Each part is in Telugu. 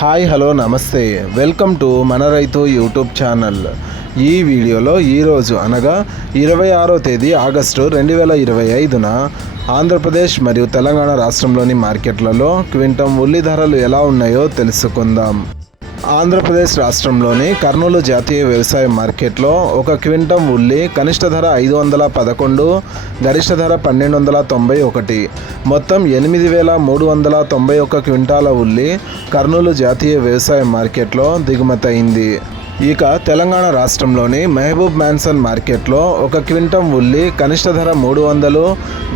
హాయ్ హలో నమస్తే. వెల్కమ్ టు మన రైతు యూట్యూబ్ ఛానల్. ఈ వీడియోలో ఈరోజు అనగా ఇరవై ఆరో తేదీ ఆగస్టు రెండు వేల ఇరవై ఐదున ఆంధ్రప్రదేశ్ మరియు తెలంగాణ రాష్ట్రంలోని మార్కెట్లలో క్వింటం ఉల్లి ధరలు ఎలా ఉన్నాయో తెలుసుకుందాం. ఆంధ్రప్రదేశ్ రాష్ట్రంలోని కర్నూలు జాతీయ వ్యవసాయ మార్కెట్లో ఒక క్వింటం ఉల్లి కనిష్ట ధర ఐదు వందల పదకొండు గరిష్ట ధర పన్నెండు వందల తొంభై ఒకటి. మొత్తం ఎనిమిది వేల మూడు వందల తొంభై ఒక్క క్వింటాల ఉల్లి కర్నూలు జాతీయ వ్యవసాయ మార్కెట్లో దిగుమతయింది. ఇక తెలంగాణ రాష్ట్రంలోని మహబూబ్ మ్యాన్సన్ మార్కెట్లో ఒక క్వింటం ఉల్లి కనిష్ట ధర మూడు వందలు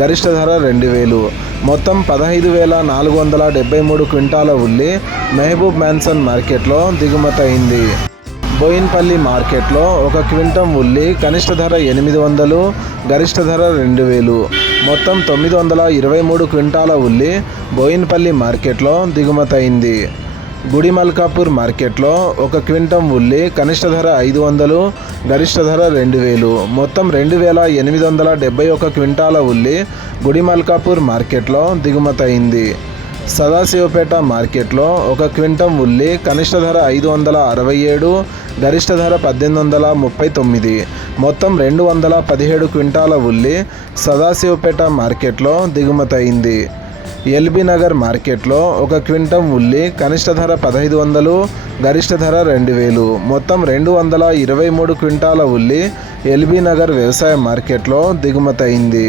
గరిష్ట ధర రెండు వేలు. మొత్తం పదహైదు వేల నాలుగు వందల డెబ్బై మూడు క్వింటాల ఉల్లి మెహబూబ్ మ్యాన్సన్ మార్కెట్లో దిగుమతయింది బోయిన్పల్లి మార్కెట్లో ఒక క్వింటం ఉల్లి కనిష్ట ధర ఎనిమిది వందలు గరిష్ట ధర రెండు వేలు. మొత్తం తొమ్మిది వందల ఇరవై మూడు క్వింటాల ఉల్లి బోయిన్పల్లి మార్కెట్లో దిగుమతయింది గుడిమల్కాపూర్ మార్కెట్లో ఒక క్వింటం ఉల్లి కనిష్ట ధర ఐదు వందలు గరిష్ట ధర రెండు వేలు. మొత్తం రెండు వేల ఎనిమిది వందల డెబ్బై ఒక క్వింటాల ఉల్లి గుడిమల్కాపూర్ మార్కెట్లో దిగుమతయింది. సదాశివపేట మార్కెట్లో ఒక క్వింటం ఉల్లి కనిష్ట ధర ఐదు వందల అరవై ఏడు గరిష్ట ధర పద్దెనిమిది వందల ముప్పై తొమ్మిది. మొత్తం రెండు వందల పదిహేడు క్వింటాల ఉల్లి సదాశివపేట మార్కెట్లో దిగుమతయింది. ఎల్బీ నగర్ మార్కెట్లో ఒక క్వింటం ఉల్లి కనిష్ట ధర పదహైదు వందలు గరిష్ట ధర రెండు వేలు. మొత్తం రెండు వందల ఇరవై మూడు క్వింటాల ఉల్లి ఎల్బీ నగర్ వ్యవసాయ మార్కెట్లో దిగుమతయింది.